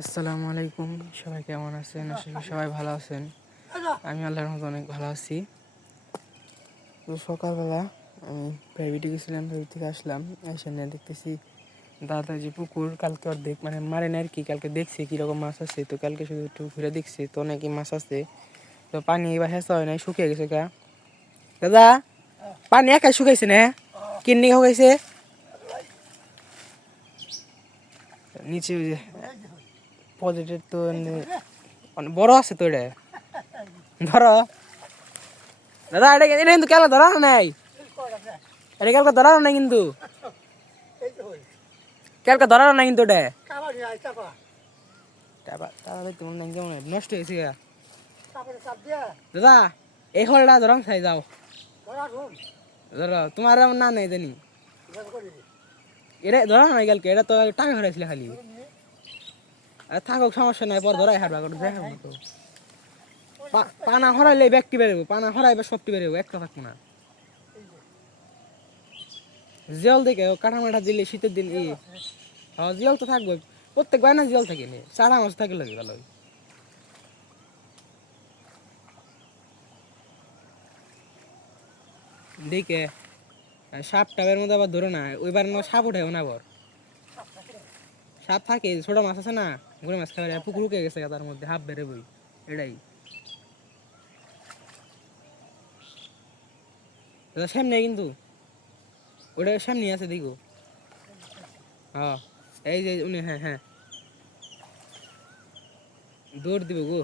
আসসালামু আলাইকুম, সবাই কেমন আছেন? আশা করি সবাই ভালো আছেন। আমি আল্লাহর রহমতে অনেক ভালো আছি। তো সকালবেলা আমি প্রাইভেটে গেছিলাম, প্রাইভেট থেকে আসলাম, এসে নিয়ে দেখতেছি দাদা যে পুকুর কালকে অর্ধেক মানে মারে না আর কি, কালকে দেখছি কীরকম মাছ আছে। তো কালকে শুধু একটু ঘুরে দেখছি, তো অনেকই মাছ আছে। তো পানি এবার হেঁচা হয় নাই, শুকিয়ে গেছে গা। দাদা পানি একাই শুকাইছে না? কিন্নি শুকাইছে নিচে ওই যে পজিটিভ তো অনেক বড় আছে তো এটা ধরো। দাদা এটা এটা কিন্তু কেন ধরা নাই, এটা কালকে ধরা নাই কিন্তু, কালকে ধরা নাই কিন্তু এটা তোমার নাই কেমন নষ্ট হয়েছে গা। দাদা এই হলটা ধরম চাই যাও, ধরো তোমার না নেই জানি এটা ধরা নাই কালকে, এটা তো টাকা হারাইছিলে খালি। থাকুক সমস্যা নাই, পর ধরাই হারবা দেখাবো তো। পানা হরাইলে ব্যক্তি বেরোবো, পানা হরাইবে সবটি বেরোবো, একটা থাকবো না। জল দেখে কাটা মাটা দিলে শীতের দিন জল তো থাকবে, প্রত্যেক বায়না জল থাকে নি, সারা মাছ থাকে লাগে ভালো। দেখে সাপ টাপের মধ্যে আবার ধরো না, ওইবার সাপ উঠেও না, আবার সাপ থাকে, ছোট মাছ আছে না, ঘুরে মাছ খাবার পুকুর উঠে গেছে তার মধ্যে হাফ বেড়ে বই, এটাই সামনে কিন্তু ওটা সামনে আছে দেখো। হ্যাঁ এই যে উনি, হ্যাঁ হ্যাঁ দৌড় দিব গো।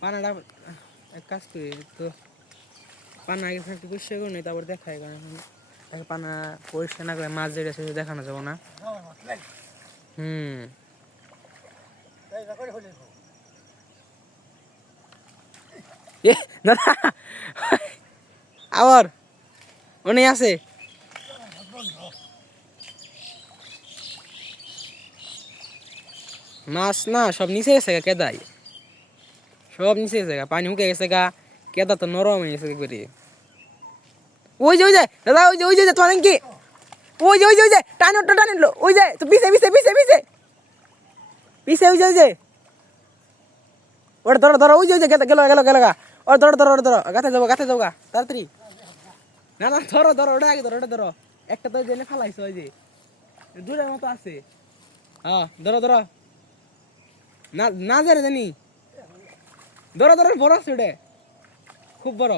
পানাটা এক কাজ করি তো, পানা আগে একটু পরিষ্কার করে নিই, তারপর দেখাই, কারণ পানা পরিষ্কার না করে মাছ যেটা সেটা দেখানো যাবো না। এ দাদা আবার উনি আছে মাছ না, সব নিচে গেছে গা কেদাই, সব নিচে গেছে গা, পানি উঠে গেছে গা, কেদা তো নরম হয়ে গেছে একবারে। ওই যে দাদা, ওই যে তোমার কি, ওই যে টানিল ওই যে, তো পিছে পিছে পিছে পিছে পিছে ওই যে ওটা ধরো ওই যে গেল গা, ওর ধরো গাতে যাবো গা তাড়াতাড়ি। না না ধরো ওটা আগে ধরো একটা তো জেনে ফালাইছে, ওই যে দূরের মতো আছে। হ্যাঁ ধরো না না যারে জানি, ধরো বড় আছে ওটা, খুব বড়।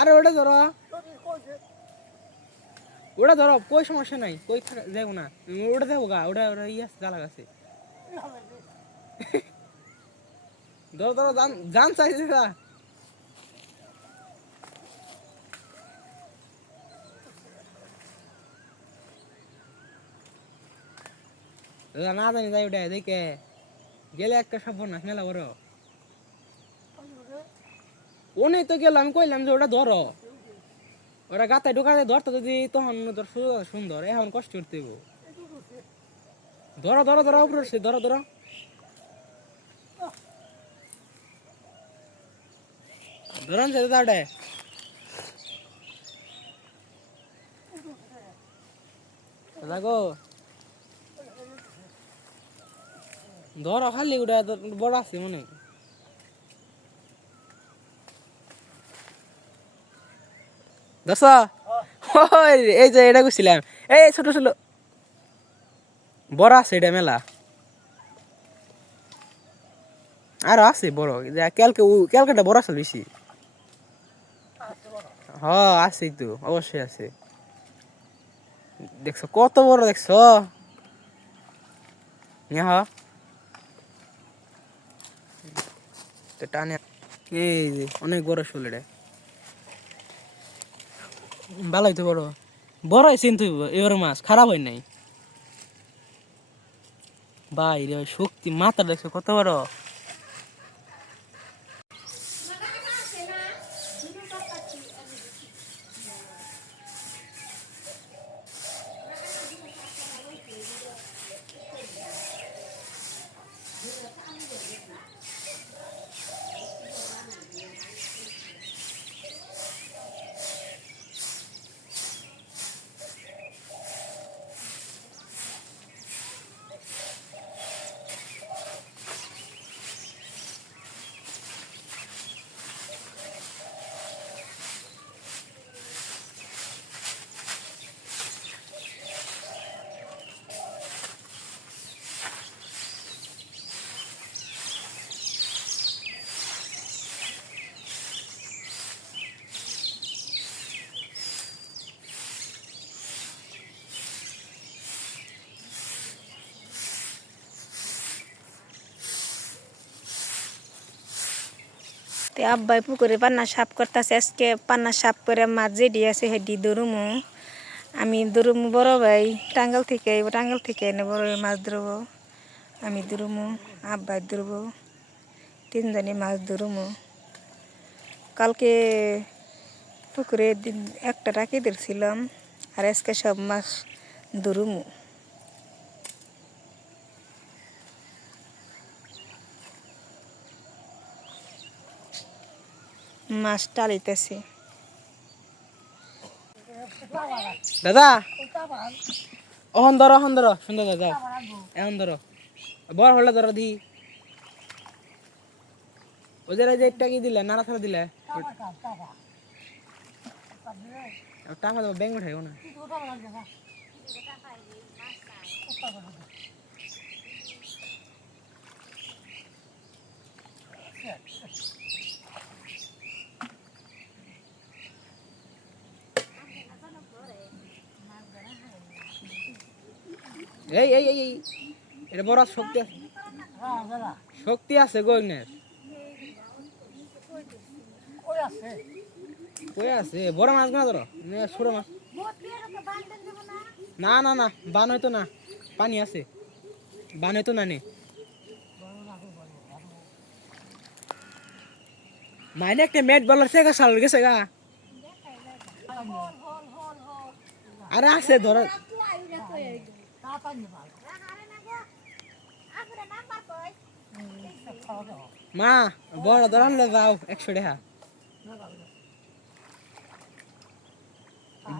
আরে ওটা ধরো কই সমস্যা নাই, কই যাবো না, ওটা যাবো গা, ওটা ইয়ে আছে জ্বালা গাছে। ধরো জান চাইছে না। না জানি যাই ওটা দেখে গেলে একটা সর্বনাশ মেলা বড়। ওনেই তো গেলাম, কইলাম যে ওটা ধরো, ওটা গাতায় ঢোকাতে ধরতে যদি তখন তোর সুন্দর, এখন কষ্ট করতে হইব। ধরো উপরে উঠছে, ধরো ধরান যেতে দাও দেখো, ধরো খালি ওটা বড় আছে মনে হয়। দশ এই যে এটা করছিলাম, এই ছোট বড় আছে এটা মেলা, আরো আছে বড়, ক্যালকাটা বড় আছে বেশি। হ্যাঁ আছে তো, অবশ্যই আছে। দেখছো কত বড়, দেখছো টানে, এই যে অনেক বড় শোল এটা, ভালোই তো বড়, বড় হয়েছে কিন্তু এবার মাছ খারাপ হয় নাই। বাইরে শক্তি মাথা দেখছো কত বড়। আব্বাই পুকুরে পান্না সাফ করতেছে। আজকে পান্না সাফ করে মাছ যেটি আছে সেটি ধরুমু। আমি ধরুমু, বড় ভাই টাঙ্গাল থেকে এনে বড় ভাই মাছ ধরবো, আমি ধরুমু, আব্বাই ধরবো, তিনজনে মাছ ধরুমু। কালকে পুকুরে একটা রাখি ধরছিলাম, আর আজকে সব মাছ ধরুমু। মাছ টালিতেছি। দাদা অহন ধরো সুন্দর দাদা, এখন ধরো বড় হলে ধরো দি ওদের যে একটা কি দিলে নানা ছাড়া দিলে টাকা দেবো, ব্যাংক উঠাইও না। এই এই এই এই এটা বড় শক্তি আছে, শক্তি আছে গোগনের কই আছে বড় মাছ না ধরো, ছোট মাছ না না না, বান হয়তো না, পানি আছে, বান হয়তো না নে মাইনে একটা ম্যাট বলার থেকে সাল গেছে গা। আরে আছে ধরো মা, বড় ধরানলে যাও 100 টাকা,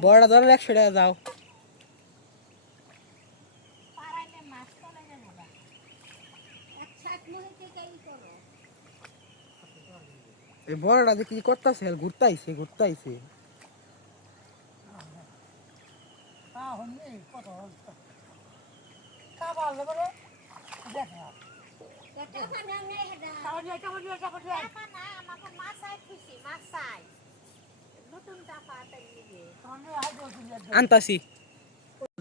বড় ধরালে 100 টাকা যাও। এই বড়টা যে কি করতেছে, ঘুরতাইছে আনতাছি।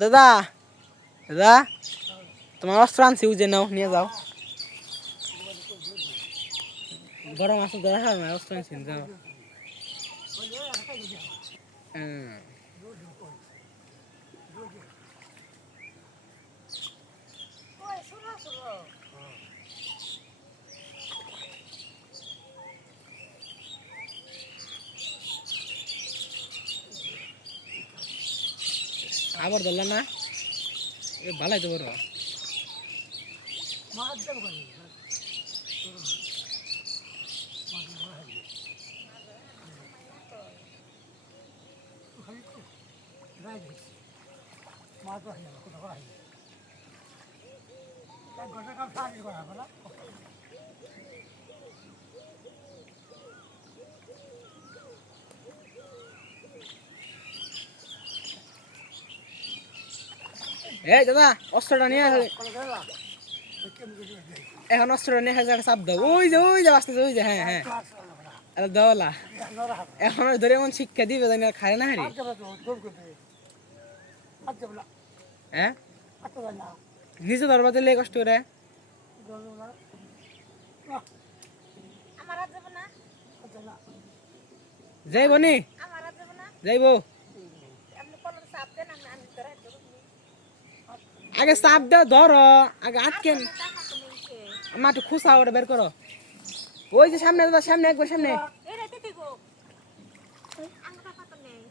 দাদা দাদা তোমার অস্ত্র আনছি, উজে নাও, নিয়ে যাও। বড় মাছ ধরা হয় না, অস্ত্র আনছি যাও। আবার ধরলা না, ভালাই তো বড় এই দাদা অস্ত্রটা নিয়ে এখন অস্ত্রটা নিয়ে চাপ দাও, ওই যে আসতেছে, ওই যে, হ্যাঁ হ্যাঁ দেওয়ালা এখন ধরে এমন শিক্ষা দিবে জানি আর খায় না হারি। হ্যাঁ নিজে ধরবা দিলে কষ্ট করে যাইব নি, যাইব আগে চাপ দাও, ধরো আগে আটকেন, মাটি খুসা ওটা বের করো, ওই যে সামনে দাদা, সামনে একবার সামনে,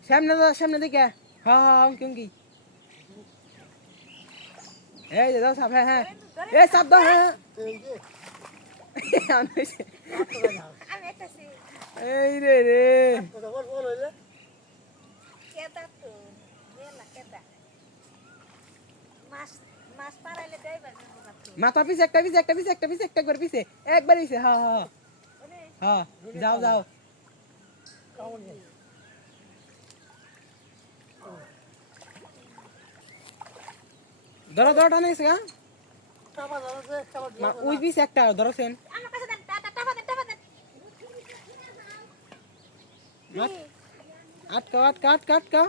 সামনে দাদা, সামনে দিকে, হ্যাঁ কি এই দাও চাপ, হ্যাঁ হ্যাঁ এই চাপ দাও, হ্যাঁ এই রে রে মাথা পিছে একটা পিছে একটা পিছে একটা পিছে একটা করে পিছে একবার পিছে হ্যাঁ হ্যাঁ হ্যাঁ যাও যাও ধরো ধরো টানে গেছে গা ওই পিছে একটা ধরছেন আটকাও আটকা আটকা আটকা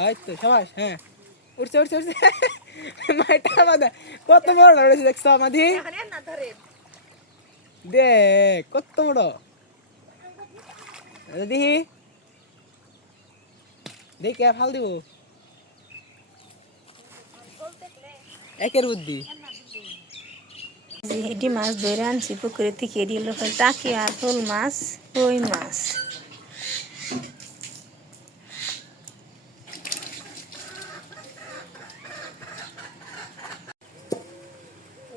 এই তো সবাই হ্যাঁ উঠছে উঠছে উঠছে মাইটা বাদা কত বড় ধরেছে দেখছো আমাদি দেখ কত বড় দেখি দেখে ফাল দিব একের বুদ্ধি এটি মাছ ধরে আনছি পুকুরে থেকে এটি হলো টাকি আর শোল মাছ কই মাছ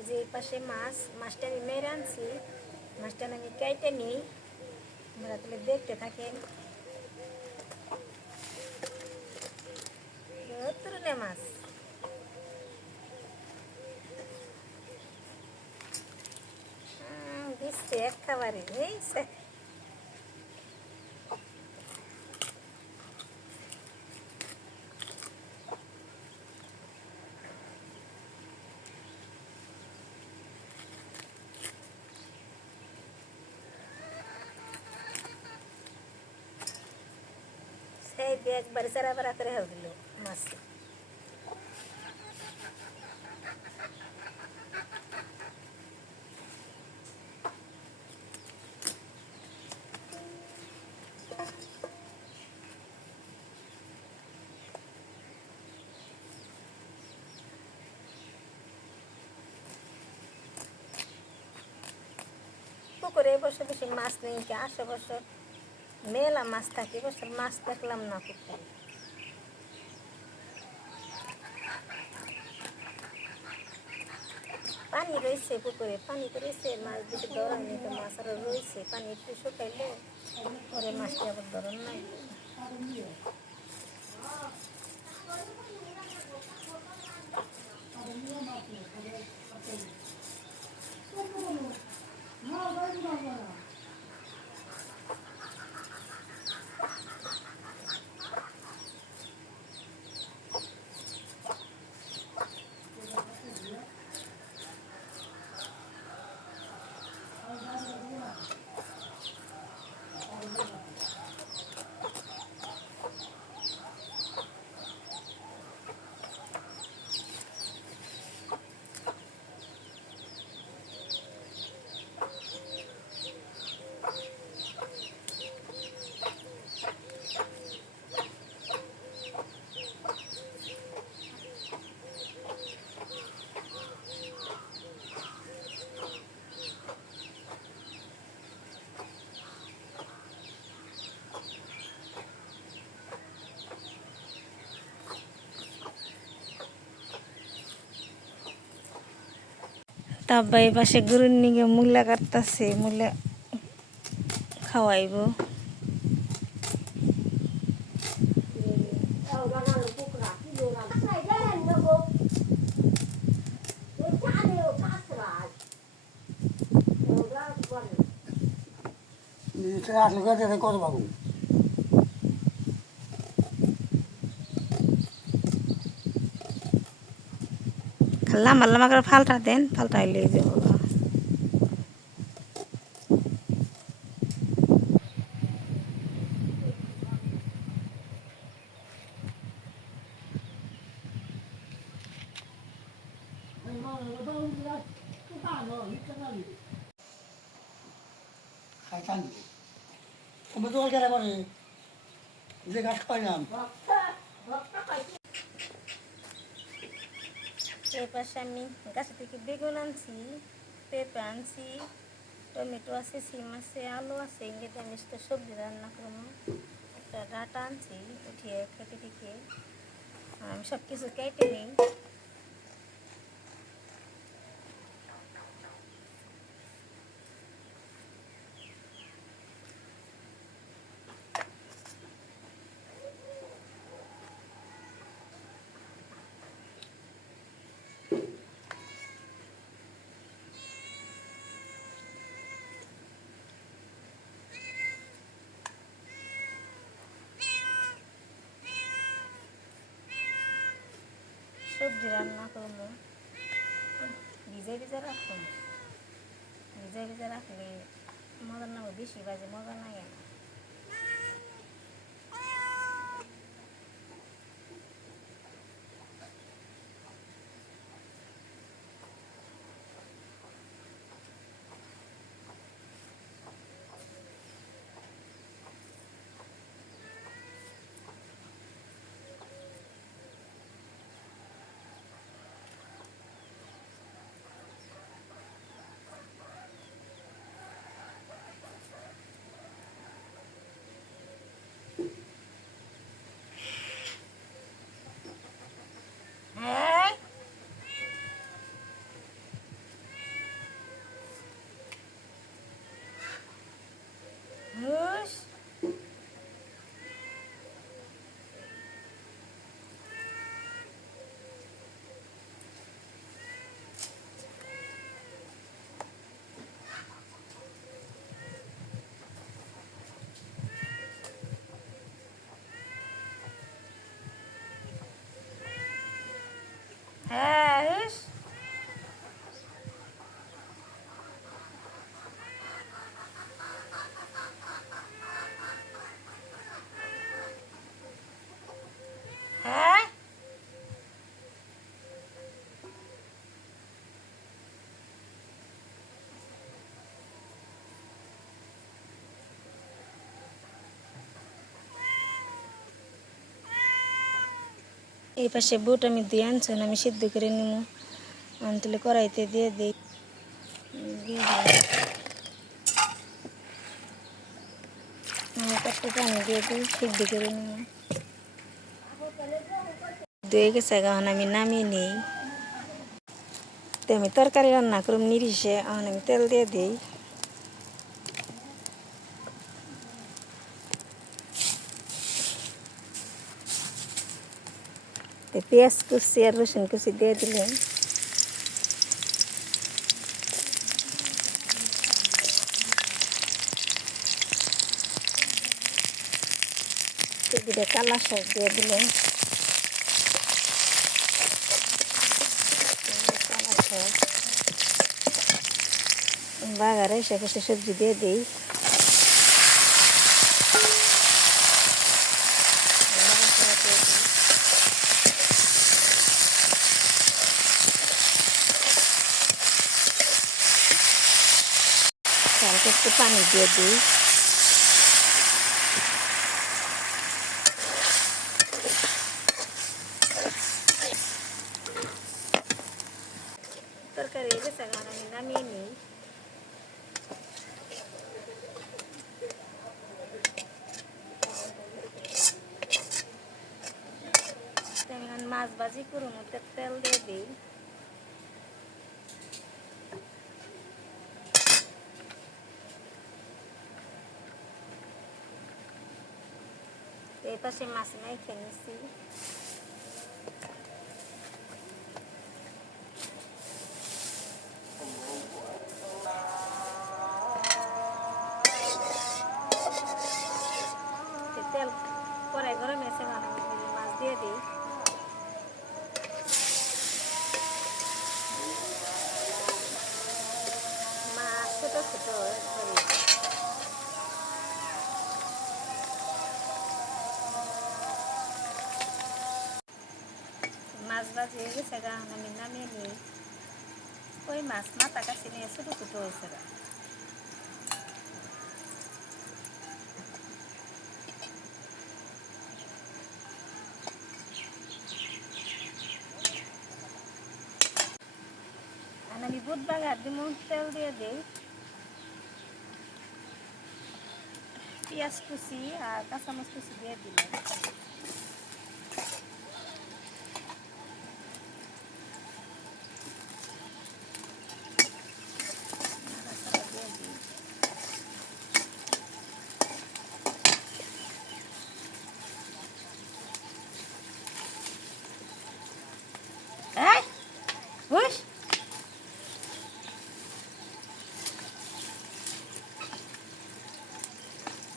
যে এই পাশে মাছটা আমি মেরে আনছি মাছটা আমি কেটে নিই আপনারা তাহলে দেখতে থাকেন তুরুলে মাছ দিচ্ছে একেবারে এই সেই একবারে সারা বেড়া করে হয়ে দিল মাছ পুকুরে বসে বেশি মাছ নেই কি আশেপাশে মেলা মাছ থাকে বছর মাছ দেখলাম না পুকুরে পানি রয়েছে পুকুরে পানি তো রয়েছে মাছ বেশি ধরানি তো মাছ আরো রয়েছে পানি একটু শুকাইলে পরে মাছটি আবার ধরন নাই তারপর এই পাশে গরুর নিগে মূলা কাটতেছে মূলা খাওয়াইব কত বাবু লাম্বা লাম্বা করে ফালটা দেন ফালটা হইলে যাবো খাইতাম তুমি তো কেন করে যে গাছ খাইলাম এই পাশে আমি গাছ থেকে বেগুন আনছি পেঁপে আনছি টমেটো আছে সিম আছে আলু আছে ইংরেজি আমি তো সবজি রান্না করবো একটা ডাটা আনছি উঠিয়ে খেতে থেকে আমি সব কিছু কেটে নিই সবজি রান্না করবো, ভিজে ভিজে রাখুন, ভিজে ভিজে রাখলে মজা না, বেশি বাজে মজা লাগে না। হ্যাঁ, হুস, হ্যাঁ, হুস, হ্যাঁ। এই পাশে বুট আমি দিয়ে আনছেন, আমি সিদ্ধ করে নিব, আনতলে কড়াইতে দিয়ে দিই, দিয়ে দিই কত পানি দিয়ে দিই, সিদ্ধ করে নিব। ধুয়ে গেছে, এখন আমি নামিয়ে নিই। তো আমি তরকারি রান্না করব নিরিশে, এখন আমি তেল দিয়ে দিই। পেঁয়াজ কুচি আর রসুন কুচি দিয়ে দিলাম। দুটা কালা শাক দিয়ে দিলাম, কালা শাক বাগারে এসে কিছু সবজি দিয়ে দিই। কালকে একটু পানি দিয়ে দিই। তরকারি হয়ে গেছে, এখন আমি নামিয়ে নিই। আমি এখন মাছ ভাজি করুন, তেল দিয়ে দিই। এই পাশে মাছ মেখে নিচ্ছি। তেল পরে গরম এসে মাছ দিয়ে দিই। মাছ ছোট ছোট করি। মাছ ভাজি হয়ে গেছে, এখন আমি নামিয়ে নিই। ওই মাছ মাথা কাছে নিয়ে ছোটো ছোটো হয়েছে। আমি বুট বাগার দিব, তেল দিয়ে দিই। পেঁয়াজ কুচি আর কাঁচামরিচ কুচি দিয়ে দিলাম। হ্যাঁ, বুঝ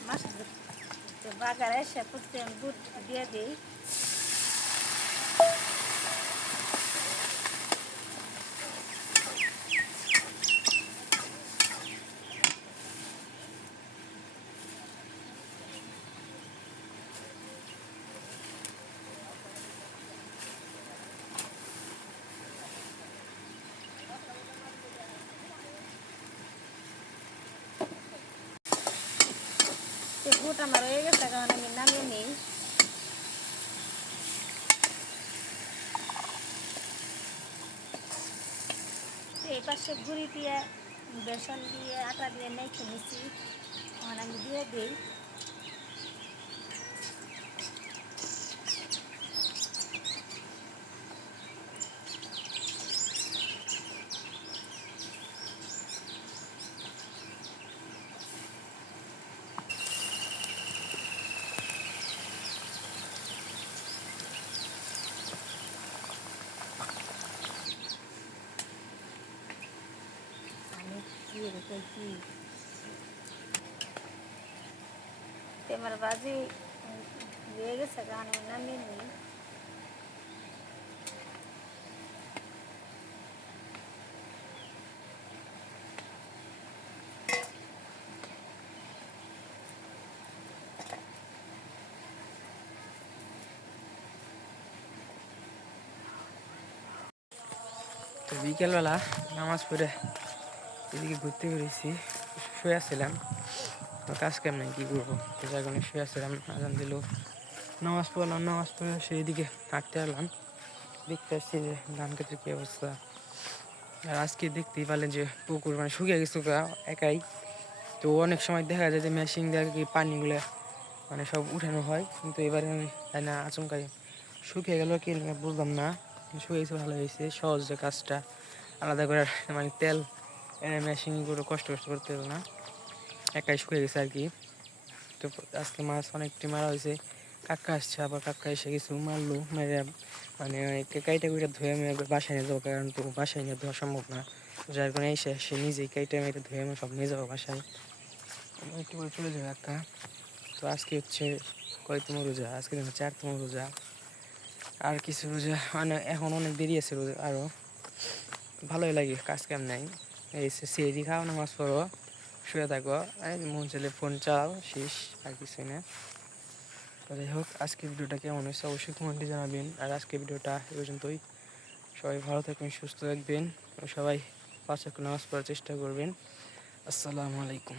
মাছ বাগার এসে বুট দিয়ে দিই। ফুট আমার হয়ে গেছে, কারণ আমি নামিয়ে নিই। এই পাশে গুঁড়ি দিয়ে, বেসন দিয়ে, আটা দিয়ে মেখে নিচ্ছি। এখন আমি দিয়ে দিই। আমি দিয়ে রেখেছি তেমার বাজি হয়ে গেছে, কারণ আমি নামিয়ে নিই। তো বিকেলবেলা নামাজ পড়ে এদিকে ঘুরতে বেরিয়েছি, শুয়ে আসছিলাম। তো কাজ কাম নাই, কী করবো? তো যার কারণে শুয়ে আসছিলাম, আজান দিল, নামাজ পড়লাম, নামাজ পড়ে সেই দিকে হাঁটতে আসলাম। দেখতে আসছি যে ধান ক্ষেতের কী অবস্থা। আর আজকে দেখতেই পারলেন যে পুকুর মানে শুকিয়ে গেছে একাই। তো অনেক সময় দেখা যায় যে মেশিন দিয়ে কি পানিগুলো মানে সব উঠানো হয়, কিন্তু এবারে আমি তাই না আচমকাই শুকিয়ে গেল, কি নিয়ে বুঝলাম না। শুকিয়েছে, ভালো হয়েছে, সহজ যে কাজটা, আলাদা করে মানে তেল এনে মেশিন করে কষ্ট করতে হলো না, একাই শুকিয়ে গেছে আর কি। তো আজকে মাছ অনেকটি মারা হয়েছে। কাকা আসছে, আবার কাকা এসে কিছু মারলো, মেরে মানে কাইটা কুইটা ধুয়ে আমি একবার বাসায় নিয়ে যাবো, কারণ তো বাসায় নিয়ে ধোয়া সম্ভব না। যার কারণে এসে সে নিজেই কাইটা মেরে ধুয়ে আমি সব নিয়ে যাবো বাসায়, একটু করে চলে যাবে কাকা। তো আজকে হচ্ছে কয়তম রোজা? আজকে 4তম রোজা। আর কিছু রোজা মানে এখন অনেক দেরি আছে রোজা আরও। ভালোই লাগে, কাজ কাম নাই, এই সিঁড়ি খাও, নামাজ পড়ো, শুয়ে থাকো, মন চলে ফোন চালাও, শেষ, আর কিছুই না। তো যাই হোক, আজকে ভিডিওটা কেমন হয়েছে অবশ্যই কমেন্টে জানাবেন। আর আজকে ভিডিওটা এ পর্যন্তই। সবাই ভালো থাকবেন, সুস্থ থাকবেন, সবাই 5 ওয়াক্ত নামাজ পড়ার চেষ্টা করবেন। আসসালামু আলাইকুম।